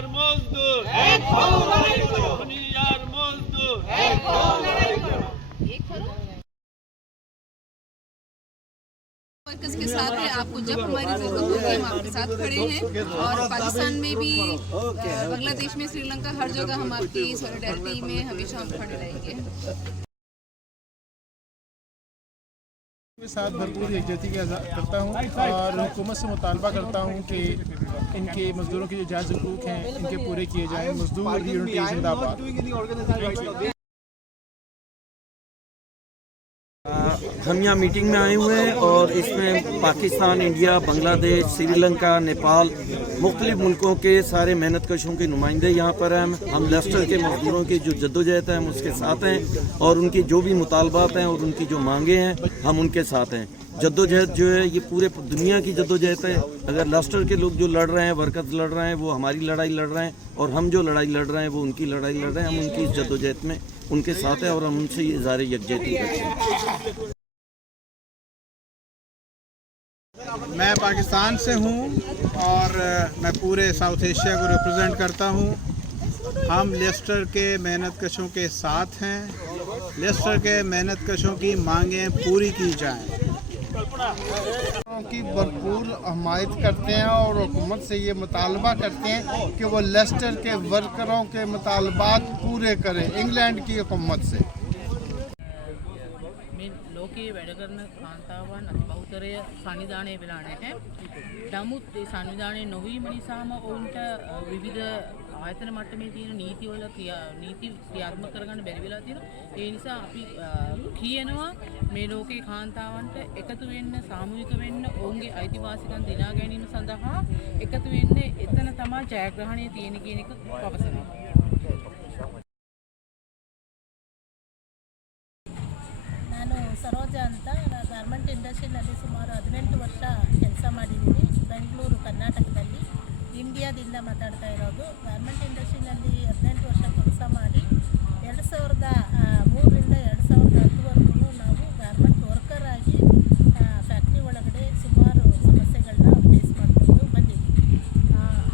दुनियार मजदूर दुनियार मजदूर वर्कर्स के साथ है। आपको जब हमारी जरूरत होगी हम आपके साथ खड़े हैं। और पाकिस्तान में भी, बांग्लादेश में, श्रीलंका, हर जगह हम आपकी सॉलिडारिटी में हमेशा हम खड़े रहेंगे। के साथ भरपूर यकजहती करता हूँ और हुकूमत से मुतालबा करता हूँ कि इनके मजदूरों के जो जायज़ हुकूक हैं इनके पूरे किए जाएँ। मजदूर यूनिटी जिंदाबाद। हम यहाँ मीटिंग में आए हुए हैं और इसमें पाकिस्तान, इंडिया, बांग्लादेश, श्रीलंका, नेपाल, मुख्तलिफ मुल्कों के सारे मेहनत कशों के नुमाइंदे यहाँ पर हैं। हम लेस्टर के मजदूरों की जो जद्दोजहद है हम उसके साथ हैं और उनकी जो भी मुतालबात हैं और उनकी जो मांगे हैं हम उनके साथ हैं। जद्दोजहद जो है ये पूरे दुनिया की जद्दोजहद है। अगर लेस्टर के लोग जो लड़ रहे हैं, वर्कर्स लड़ रहे हैं, वो हमारी लड़ाई लड़ रहे हैं और हम जो लड़ाई लड़ रहे हैं वो उनकी लड़ाई लड़ रहे हैं। हम उनकी इस जद्दोजहद में उनके साथ हैं और हम उनसे इज़हार यकजहती करते हैं। मैं पाकिस्तान से हूँ और मैं पूरे साउथ एशिया को रिप्रेजेंट करता हूँ। हम लेस्टर के मेहनत कशों के साथ हैं। लेस्टर के मेहनत कशों की मांगें पूरी की जाएं। की भरपूर हमायत करते हैं और हुकूमत से ये मुतालबा करते हैं कि वो लेस्टर के वर्करों के मुतालबात पूरे करें इंग्लैंड की हुकूमत से। ලෝකයේ වැඩ කරන කාන්තාවන් අතිබහුතරය සංවිධානය වෙලා නැහැ. නමුත් ඒ සංවිධානය නොවීම නිසාම ඔවුන්ට විවිධ ආයතන මට්ටමේ තියෙන නීතිවල නීති ක්‍රියාත්මක කරගන්න බැරි වෙලා තියෙනවා. ඒ නිසා අපි කියනවා මේ ලෝකේ කාන්තාවන්ට එකතු වෙන්න, සාමූහික වෙන්න, ඔවුන්ගේ අයිතිවාසිකම් දිනා ගැනීම සඳහා එකතු වෙන්න. එතන තමයි ජයග්‍රහණය තියෙන කියන එක පවසනවා. ಸರೋಜ ಅಂತ ಗಾರ್ಮೆಂಟ್ ಇಂಡಸ್ಟ್ರಿನಲ್ಲಿ ಸುಮಾರು 18 ವರ್ಷ ಕೆಲಸ ಮಾಡಿದ್ದೀನಿ ಬೆಂಗಳೂರು ಕರ್ನಾಟಕದಲ್ಲಿ. ಇಂಡಿಯಾದಿಂದ ಮಾತಾಡ್ತಾ ಇರೋದು. ಗಾರ್ಮೆಂಟ್ ಇಂಡಸ್ಟ್ರಿನಲ್ಲಿ 18 ವರ್ಷ ಕೆಲಸ ಮಾಡಿ 2003ರಿಂದ 2010ವರೆಗೂ ನಾವು ಗಾರ್ಮೆಂಟ್ ವರ್ಕರ್ ಆಗಿ ಫ್ಯಾಕ್ಟ್ರಿ ಒಳಗಡೆ ಸುಮಾರು ಸಮಸ್ಯೆಗಳನ್ನ ಫೇಸ್ ಮಾಡ್ಕೊಂಡು ಬಂದಿದ್ದೀವಿ.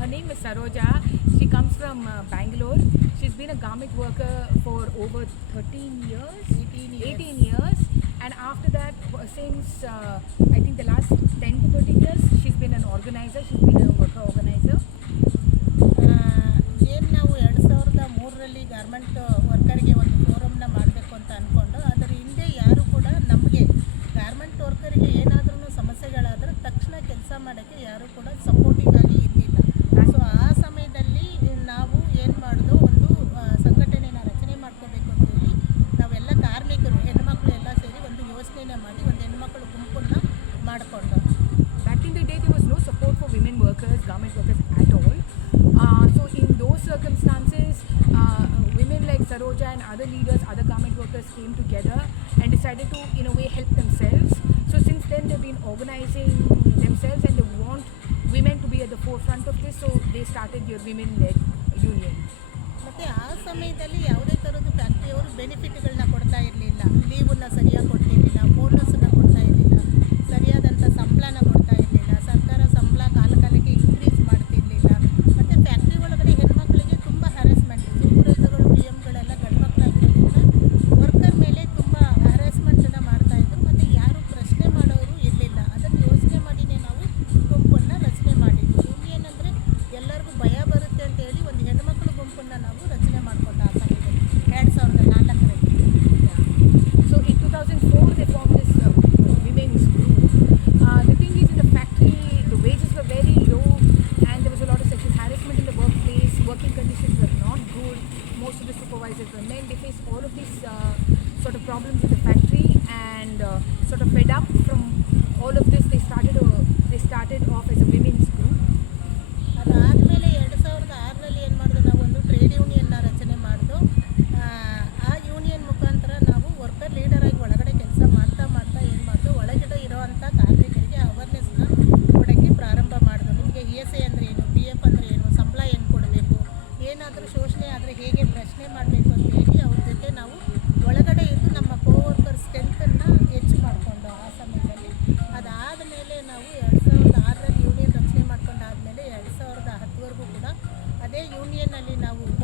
Her name is Saroja. She comes from Bangalore. She's been a garment worker for over 18 years. And after that, since I think the last 10 to 13 years, she's been an organizer. She's been a worker organizer. ಏನು ನಾವು 2003ರಲ್ಲಿ garment ವರ್ಕರ್ಗೆ ಒಂದು ಫೋರಮ್ನ ಮಾಡಬೇಕು ಅಂತ ಅಂದ್ಕೊಂಡು, ಅದರ ಹಿಂದೆ ಯಾರು ಕೂಡ ನಮಗೆ ಗಾರ್ಮೆಂಟ್ ವರ್ಕರಿಗೆ ಏನಾದ್ರೂ ಸಮಸ್ಯೆಗಳಾದರೆ ತಕ್ಷಣ ಕೆಲಸ ಮಾಡೋಕ್ಕೆ ಯಾರು ಕೂಡ ಸಪೋರ್ಟಿವ್ ಆಗಿ ಇರಲಿಲ್ಲ. ಸೊ ಆ ಸಮಯದಲ್ಲಿ ನಾವು ಏನು ಮಾಡಿದ್ವು, ಒಂದು ಸಂಘಟನೆನ ರಚನೆ ಮಾಡ್ಕೋಬೇಕು ಅಂತೇಳಿ ನಾವೆಲ್ಲ ಕಾರ್ಮಿಕರು, ಹೆಣ್ಮಕ್ಳು ಎಲ್ಲ ಸೇರಿ ಒಂದು ಯೋಚನೆನ ಮಾಡಿ ಒಂದು ಹೆಣ್ಮಕ್ಳು ಗುಂಪನ್ನು ಮಾಡಿಕೊಂಡು. Back in the day, there was no support for women workers, garment workers at all. So in those circumstances, women like Saroja and other leaders, other garment workers came together and decided to, in a way, help themselves. So since then, they've been organizing themselves and they want women to be at the forefront of this. So they started your women-led union. ಮತ್ತು ಆ ಸಮಯದಲ್ಲಿ ಯಾವುದೇ ಥರದ ಫ್ಯಾಕ್ಟ್ರಿಯವರು ಬೆನಿಫಿಟ್ಗಳನ್ನ ಕೊಡ್ತಾ ಇರಲಿಲ್ಲ. ಲೀವನ್ನ ಸರಿಯಾಗಿ ಕೊಡ್ತಿರಲಿಲ್ಲ, ಬೋನಸ್ಸನ್ನು ಕೊಡ್ತಾ ಇರಲಿಲ್ಲ, ಸರಿಯಾದಂಥ ಸಂಬಳನ ಕೊಡ್ತಾ ಇರಲಿಲ್ಲ, ಸರ್ಕಾರ ಸಂಬಳ ಕಾಲಕ್ಕೆ ಇನ್ಕ್ರೀಸ್ ಮಾಡ್ತಿರಲಿಲ್ಲ. ಮತ್ತು ಫ್ಯಾಕ್ಟ್ರಿ ಒಳಗಡೆ ಹೆಣ್ಮಕ್ಳಿಗೆ ತುಂಬ ಹ್ಯಾರಾಸ್ಮೆಂಟ್, ಸೂಪರ್ವೈಸರ್ಗಳು, PMಗಳೆಲ್ಲ ಗಂಡ್ಮಕ್ಳಾಗಿರೋದ್ರಿಂದ ವರ್ಕರ್ ಮೇಲೆ ತುಂಬ ಹ್ಯಾರಾಸ್ಮೆಂಟನ್ನು ಮಾಡ್ತಾಯಿದ್ರು. ಮತ್ತು ಯಾರು ಪ್ರಶ್ನೆ ಮಾಡೋರು ಇರಲಿಲ್ಲ. ಅದನ್ನು ಯೋಚನೆ ಮಾಡಿನೇ ನಾವು ಗುಂಪನ್ನು ರಚನೆ ಮಾಡಿದ್ವಿ. ಯೂನಿಯನ್ ಅಂದರೆ ಎಲ್ಲರಿಗೂ ಭಯ ಬರುತ್ತೆ ಅಂತೇಳಿ ಒಂದು ಹೆಣ್ಮಕ್ಳು ಗುಂಪನ್ನು ನಾವು ರಚನೆ ಮಾಡಿಕೊಂಡ ಆ ಸಮಯದಲ್ಲಿ 2004ರಲ್ಲಿ. So in 2004, they formed this women's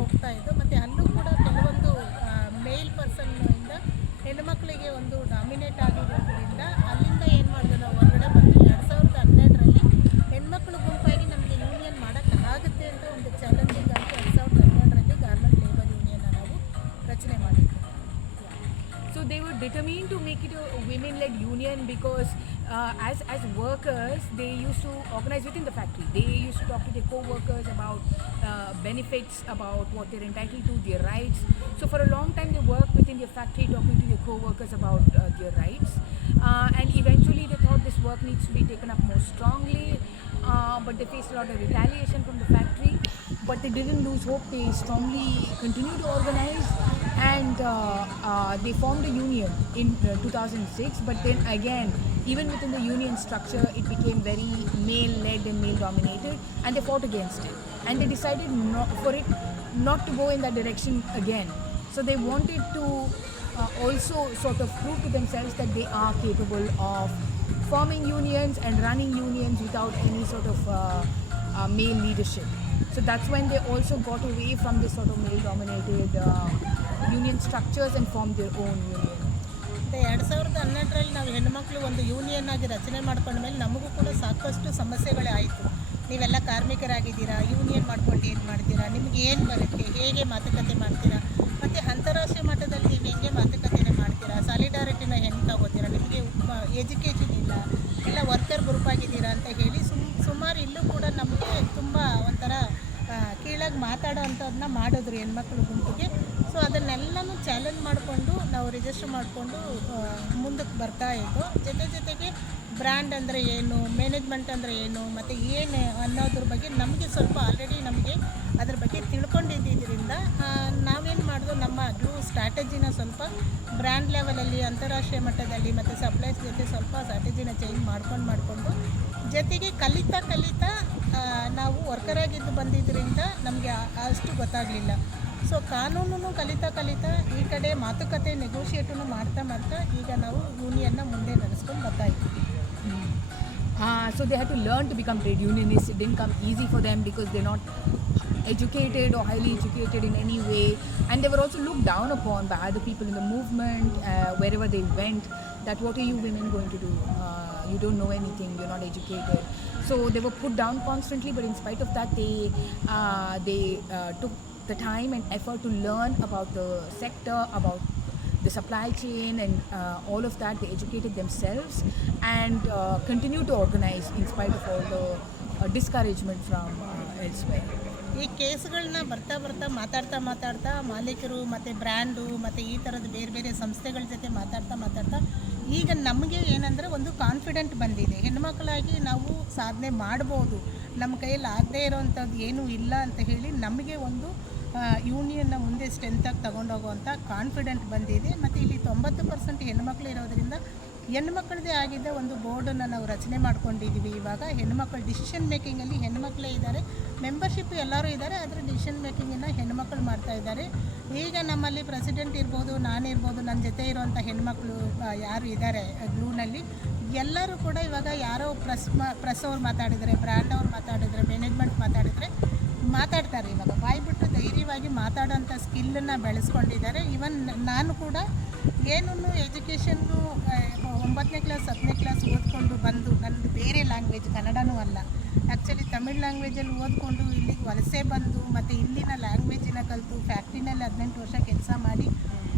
ಹೋಗ್ತಾ ಇದ್ದು. ಮತ್ತು ಅಲ್ಲೂ ಕೂಡ ಕೆಲವೊಂದು ಮೇಲ್ ಪರ್ಸನ್ನಿಂದ ಹೆಣ್ಣುಮಕ್ಕಳಿಗೆ ಒಂದು ಡಾಮಿನೇಟ್ ಆಗಿರೋದ್ರಿಂದ ಅಲ್ಲಿಂದ ಏನು ಮಾಡಿದ್ರು ನಾವು ಹೊರಗಡೆ ಬಂದು 2012ರಲ್ಲಿ ಹೆಣ್ಮಕ್ಳು ಗುಂಪಾಗಿ ನಮಗೆ ಯೂನಿಯನ್ ಮಾಡೋಕ್ಕಾಗುತ್ತೆ ಅಂತ ಒಂದು ಚಾಲೆಂಜಿಂಗ್ ಆಗಿ 2012ರಲ್ಲಿ ಗಾರ್ಮೆಂಟ್ ಲೇಬರ್ ಯೂನಿಯನ್ನ ನಾವು ರಚನೆ ಮಾಡಿದ್ವಿ. So they were determined to make it a women-led union because as workers they used to organize within the factory. They used to talk to their co-workers about benefits, about what they're entitled to, their rights. So for a long time they worked within their factory talking to their co-workers about their rights. And eventually they thought this work needs to be taken up more strongly, but they faced a lot of retaliation from the factory. But they didn't lose hope. They strongly continued to organize, and they formed a union in 2006. But then again, even within the union structure, it became very male-led and male-dominated, and they fought against it. And they decided not to go in that direction again. So they wanted to also sort of prove to themselves that they are capable of forming unions and running unions without any sort of male leadership. So that's when they also got away from this sort of male-dominated union structures and formed their own union. 2012ರಲ್ಲಿ ನಾವು ಹೆಣ್ಣುಮಕ್ಕಳು ಒಂದು union ಆಗಿ ರಚನೆ ಮಾಡ್ಕೊಂಡ್ಮೇಲೆ ನಮಗೂ ಕೂಡ ಸಾಕಷ್ಟು ಸಮಸ್ಯೆಗಳೇ ಆಯಿತು. ನೀವೆಲ್ಲ ಕಾರ್ಮಿಕರಾಗಿದ್ದೀರಾ, ಯೂನಿಯನ್ ಮಾಡ್ಕೊಂಡು ಏನು ಮಾಡ್ತೀರಾ, ನಿಮ್ಗೆ ಏನು ಬರುತ್ತೆ, ಹೇಗೆ ಮಾತುಕತೆ ಮಾಡ್ತೀರಾ, ಮತ್ತು ಅಂತಾರಾಷ್ಟ್ರೀಯ ಮಟ್ಟದಲ್ಲಿ ನೀವು ಹೆಂಗೆ ಮಾತುಕತೆನೇ ಮಾಡ್ತೀರಾ, ಸಾಲಿಡಾರಿಟಿನ ಹೆಂಗೆ ತಗೋತೀರಾ, ನಿಮಗೆ ಎಜುಕೇಷನ್ ಇಲ್ಲ, ಎಲ್ಲ ವರ್ಕರ್ ಗ್ರೂಪ್ ಆಗಿದ್ದೀರಾ ಅಂತ ಹೇಳಿ ಸುಮಾರು ಇಲ್ಲೂ ಕೂಡ ನಮಗೆ ತುಂಬ ಒಂಥರ ಕೀಳಾಗಿ ಮಾತಾಡೋ ಅಂಥದ್ದನ್ನ ಮಾಡಿದ್ರು ಹೆಣ್ಮಕ್ಳು ಗುಂಪಿಗೆ. ಸೊ ಅದನ್ನೆಲ್ಲನೂ ಚಾಲೆಂಜ್ ಮಾಡಿಕೊಂಡು ನಾವು ರಿಜಿಸ್ಟರ್ ಮಾಡಿಕೊಂಡು ಮುಂದಕ್ಕೆ ಬರ್ತಾ ಇದ್ದು. ಜೊತೆಗೆ ಬ್ರ್ಯಾಂಡ್ ಅಂದರೆ ಏನು, ಮ್ಯಾನೇಜ್ಮೆಂಟ್ ಅಂದರೆ ಏನು, ಮತ್ತು ಏನು ಅನ್ನೋದ್ರ ಬಗ್ಗೆ ನಮಗೆ ಸ್ವಲ್ಪ ಆಲ್ರೆಡಿ ನಮಗೆ ಅದ್ರ ಬಗ್ಗೆ ತಿಳ್ಕೊಂಡಿದ್ದರಿಂದ ನಾವೇನು ಮಾಡಿದ್ವು, ನಮ್ಮ ಗ್ಲೂ ಸ್ಟ್ರಾಟಜಿನ ಸ್ವಲ್ಪ ಬ್ರ್ಯಾಂಡ್ ಲೆವೆಲಲ್ಲಿ, ಅಂತಾರಾಷ್ಟ್ರೀಯ ಮಟ್ಟದಲ್ಲಿ ಮತ್ತು ಸಪ್ಲೈಸ್ ಜೊತೆ ಸ್ವಲ್ಪ ಸ್ಟ್ರಾಟಜಿನ ಚೇಂಜ್ ಮಾಡಿಕೊಂಡು ಜೊತೆಗೆ ಕಲಿತಾ ನಾವು ವರ್ಕರಾಗಿದ್ದು ಬಂದಿದ್ದರಿಂದ ನಮಗೆ ಅಷ್ಟು ಗೊತ್ತಾಗಲಿಲ್ಲ. ಸೊ ಕಾನೂನು ಕಲಿತಾ ಈ ಕಡೆ ಮಾತುಕತೆ ನೆಗೋಷಿಯೇಟನ್ನು ಮಾಡ್ತಾ ಈಗ ನಾವು ಯೂನಿಯನ್ನ ಮುಂದೆ ನಡೆಸ್ಕೊಂಡು ಬರ್ತಾ ಇದ್ದೀವಿ. So they had to learn to become trade unionists. It didn't come easy for them because they're not educated or highly educated in any way, and they were also looked down upon by other people in the movement wherever they went, that what are you women going to do, you don't know anything, you're not educated. So they were put down constantly, but in spite of that they took the time and effort to learn about the sector, about the supply chain and all of that. They educated themselves and continued to organize in spite of all the discouragement from elsewhere. ಈ ಕೇಸ್ಗಳನ್ನ ಬರ್ತಾ ಮಾತಾಡ್ತಾ ಮಾಲೀಕರು ಮತ್ತು brand ಮತ್ತು ಈ ಥರದ ಬೇರೆ ಸಂಸ್ಥೆಗಳ ಜೊತೆ ಮಾತಾಡ್ತಾ ಈಗ ನಮಗೆ ಏನಂದರೆ ಒಂದು ಕಾನ್ಫಿಡೆಂಟ್ ಬಂದಿದೆ. ಹೆಣ್ಮಕ್ಳಾಗಿ ನಾವು ಸಾಧನೆ ಮಾಡ್ಬೋದು, ನಮ್ಮ ಕೈಯಲ್ಲಿ ಆಗದೇ ಇರೋವಂಥದ್ದು ಏನೂ ಇಲ್ಲ ಅಂತ ಹೇಳಿ ನಮಗೆ ಒಂದು ಯೂನಿಯನ್ನ ಮುಂದೆ ಸ್ಟ್ರೆಂತಾಗಿ ತೊಗೊಂಡೋಗುವಂಥ ಕಾನ್ಫಿಡೆಂಟ್ ಬಂದಿದೆ. ಮತ್ತು ಇಲ್ಲಿ 90% ಹೆಣ್ಮಕ್ಳು ಇರೋದರಿಂದ ಹೆಣ್ಮಕ್ಳದ್ದೇ ಆಗಿದ್ದ ಒಂದು ಬೋರ್ಡನ್ನು ನಾವು ರಚನೆ ಮಾಡ್ಕೊಂಡಿದ್ದೀವಿ. ಇವಾಗ ಹೆಣ್ಮಕ್ಳು ಡಿಸಿಷನ್ ಮೇಕಿಂಗಲ್ಲಿ ಹೆಣ್ಮಕ್ಳೇ ಇದ್ದಾರೆ, ಮೆಂಬರ್ಶಿಪ್ ಎಲ್ಲರೂ ಇದ್ದಾರೆ, ಆದರೆ ಡಿಸಿಷನ್ ಮೇಕಿಂಗನ್ನು ಹೆಣ್ಮಕ್ಳು ಮಾಡ್ತಾ ಇದ್ದಾರೆ. ಈಗ ನಮ್ಮಲ್ಲಿ ಪ್ರೆಸಿಡೆಂಟ್ ಇರ್ಬೋದು, ನಾನಿರ್ಬೋದು, ನನ್ನ ಜೊತೆ ಇರುವಂಥ ಹೆಣ್ಮಕ್ಳು ಯಾರು ಇದ್ದಾರೆ ಗ್ಲೂನಲ್ಲಿ ಎಲ್ಲರೂ ಕೂಡ ಇವಾಗ ಯಾರೋ ಪ್ರೆಸ್ ಅವ್ರು ಮಾತಾಡಿದರೆ, ಬ್ರ್ಯಾಂಡ್ ಅವ್ರು ಮಾತಾಡಿದರೆ, ಮ್ಯಾನೇಜ್ಮೆಂಟ್ ಮಾತಾಡ್ತಾರೆ. ಇವಾಗ ಬಾಯ್ಬಿಟ್ಟು ಧೈರ್ಯವಾಗಿ ಮಾತಾಡೋಂಥ ಸ್ಕಿಲ್ಲನ್ನು ಬೆಳೆಸ್ಕೊಂಡಿದ್ದಾರೆ. ಈವನ್ ನಾನು ಕೂಡ ಏನೂ ಎಜುಕೇಷನ್ನು 9ನೇ ಕ್ಲಾಸ್ 10ನೇ ಕ್ಲಾಸ್ ಓದ್ಕೊಂಡು ಬಂದು, ನನ್ನದು ಬೇರೆ ಲ್ಯಾಂಗ್ವೇಜ್ ಕನ್ನಡನೂ ಅಲ್ಲ, ಆ್ಯಕ್ಚುಲಿ ತಮಿಳ್ ಲ್ಯಾಂಗ್ವೇಜಲ್ಲಿ ಓದ್ಕೊಂಡು ಇಲ್ಲಿಗೆ ವಲಸೆ ಬಂದು ಮತ್ತು ಇಲ್ಲಿನ ಲ್ಯಾಂಗ್ವೇಜಿನ ಕಲಿತು ಫ್ಯಾಕ್ಟ್ರಿನಲ್ಲಿ 18 ವರ್ಷ ಕೆಲಸ ಮಾಡಿ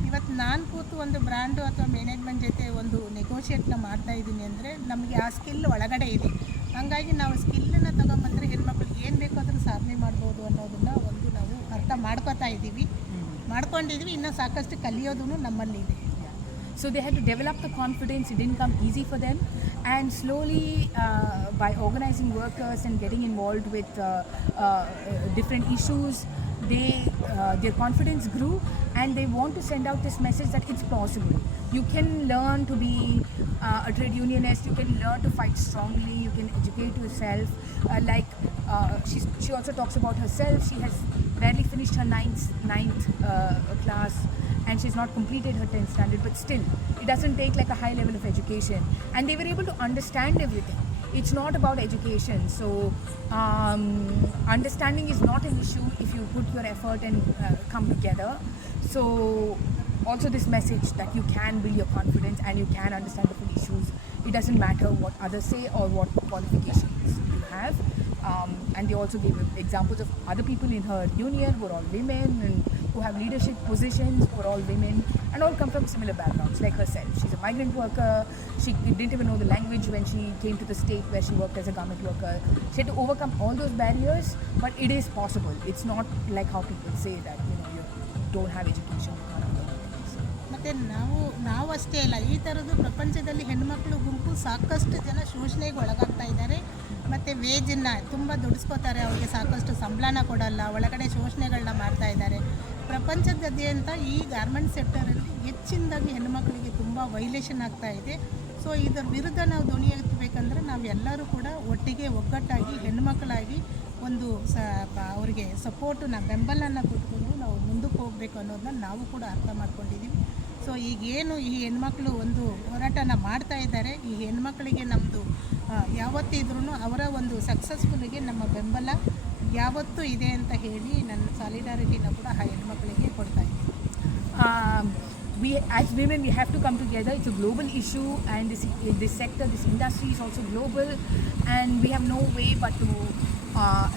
ಇವತ್ತು ನಾನು ಕೂತು ಒಂದು ಬ್ರ್ಯಾಂಡು ಅಥವಾ ಮ್ಯಾನೇಜ್ಮೆಂಟ್ ಜೊತೆ ಒಂದು ನೆಗೋಷಿಯೇಟ್ನ ಮಾಡ್ತಾಯಿದ್ದೀನಿ ಅಂದರೆ ನಮಗೆ ಆ ಸ್ಕಿಲ್ ಒಳಗಡೆ ಇದೆ. ಹಾಗಾಗಿ ನಾವು ಸ್ಕಿಲ್ಲನ್ನು ತೊಗೊಂಬಂದರೆ ಹೆಣ್ಮಕ್ಳಿಗೆ ಏನು ಬೇಕಾದರೂ ಸಾಧನೆ ಮಾಡ್ಬೋದು ಅನ್ನೋದನ್ನು ಒಂದು ನಾವು ಅರ್ಥ ಮಾಡ್ಕೊಂಡಿದ್ವಿ. ಇನ್ನೂ ಸಾಕಷ್ಟು ಕಲಿಯೋದು ನಮ್ಮಲ್ಲಿದೆ. So they had to develop the confidence. It didn't come easy for them, and slowly by organizing workers and getting involved with different issues, their confidence grew, and they want to send out this message that it's possible. You can learn to be a trade unionist, you can learn to fight strongly, you can educate yourself. She also talks about herself. She has barely finished her ninth class, and she's not completed her 10th standard, but still it doesn't take like a high level of education, and they were able to understand everything. it's not about education. So understanding is not an issue if you put your effort and come together. So also this message that you can build your confidence and you can understand the full issues. It doesn't matter what others say or what qualifications you have. And they also gave examples of other people in her union who are all women and who have leadership positions, who are all women and all come from similar backgrounds like herself. She's a migrant worker. She didn't even know the language when she came to the state where she worked as a garment worker. She had to overcome all those barriers, but it is possible. It's not like how people say that, you don't have education. You can't do things. ಮತ್ತು ನಾವು ಅಷ್ಟೇ ಅಲ್ಲ, ಈ ಥರದ್ದು ಪ್ರಪಂಚದಲ್ಲಿ ಹೆಣ್ಮಕ್ಳು ಗುಂಪು ಸಾಕಷ್ಟು ಜನ ಶೋಷಣೆಗೆ ಒಳಗಾಗ್ತಾ ಇದ್ದಾರೆ. ಮತ್ತು ವೇಜನ್ನು ತುಂಬ ದುಡಿಸ್ಕೋತಾರೆ, ಅವ್ರಿಗೆ ಸಾಕಷ್ಟು ಸಂಬಳನ ಕೊಡಲ್ಲ, ಒಳಗಡೆ ಶೋಷಣೆಗಳನ್ನ ಮಾಡ್ತಾ ಇದ್ದಾರೆ. ಪ್ರಪಂಚದಾದ್ಯಂತ ಈ ಗಾರ್ಮೆಂಟ್ ಸೆಕ್ಟರಲ್ಲಿ ಹೆಚ್ಚಿನದಾಗಿ ಹೆಣ್ಣುಮಕ್ಕಳಿಗೆ ತುಂಬ ವೈಲೇಷನ್ ಆಗ್ತಾ ಇದೆ. ಸೊ ಇದರ ವಿರುದ್ಧ ನಾವು ಧ್ವನಿ ಎತ್ತಬೇಕಂದ್ರೆ ನಾವೆಲ್ಲರೂ ಕೂಡ ಒಟ್ಟಿಗೆ ಒಗ್ಗಟ್ಟಾಗಿ ಹೆಣ್ಮಕ್ಕಳಾಗಿ ಒಂದು ಅವರಿಗೆ ಸಪೋರ್ಟನ್ನ ಬೆಂಬಲನ ಕೊಟ್ಕೊಂಡು ನಾವು ಮುಂದಕ್ಕೆ ಹೋಗಬೇಕು ಅನ್ನೋದನ್ನ ನಾವು ಕೂಡ ಅರ್ಥ ಮಾಡ್ಕೊಂಡಿದ್ದೀವಿ. ಸೊ ಈಗೇನು ಈ ಹೆಣ್ಮಕ್ಳು ಒಂದು ಹೋರಾಟನ ಮಾಡ್ತಾ ಇದ್ದಾರೆ, ಈ ಹೆಣ್ಮಕ್ಳಿಗೆ ನಮ್ಮದು ಯಾವತ್ತಿದ್ರೂ ಅವರ ಒಂದು ಸಕ್ಸಸ್ಫುಲ್ಗೆ ನಮ್ಮ ಬೆಂಬಲ ಯಾವತ್ತೂ ಇದೆ ಅಂತ ಹೇಳಿ ನನ್ನ ಸಾಲಿಡಾರಿಟಿನ ಕೂಡ ಆ ಹೆಣ್ಮಕ್ಳಿಗೆ ಕೊಡ್ತಾ ಇದ್ದೀನಿ. We as women, we have to come together. It's a global issue, and this sector, this industry is also global, and we have no way but to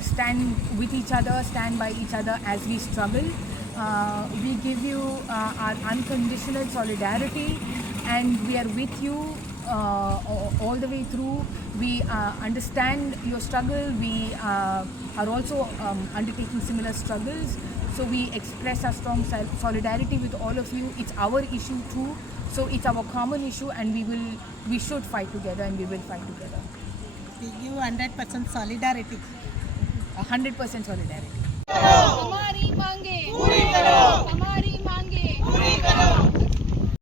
stand with each other, stand by each other as we struggle. We give you our unconditional solidarity, and we are with you all the way through. We understand your struggle. We are also undertaking similar struggles. So we express our strong solidarity with all of you. It's our issue too. So it's our common issue, and we should fight together, and we will fight together. We give 100% solidarity. 100% solidarity. हमारी मांगे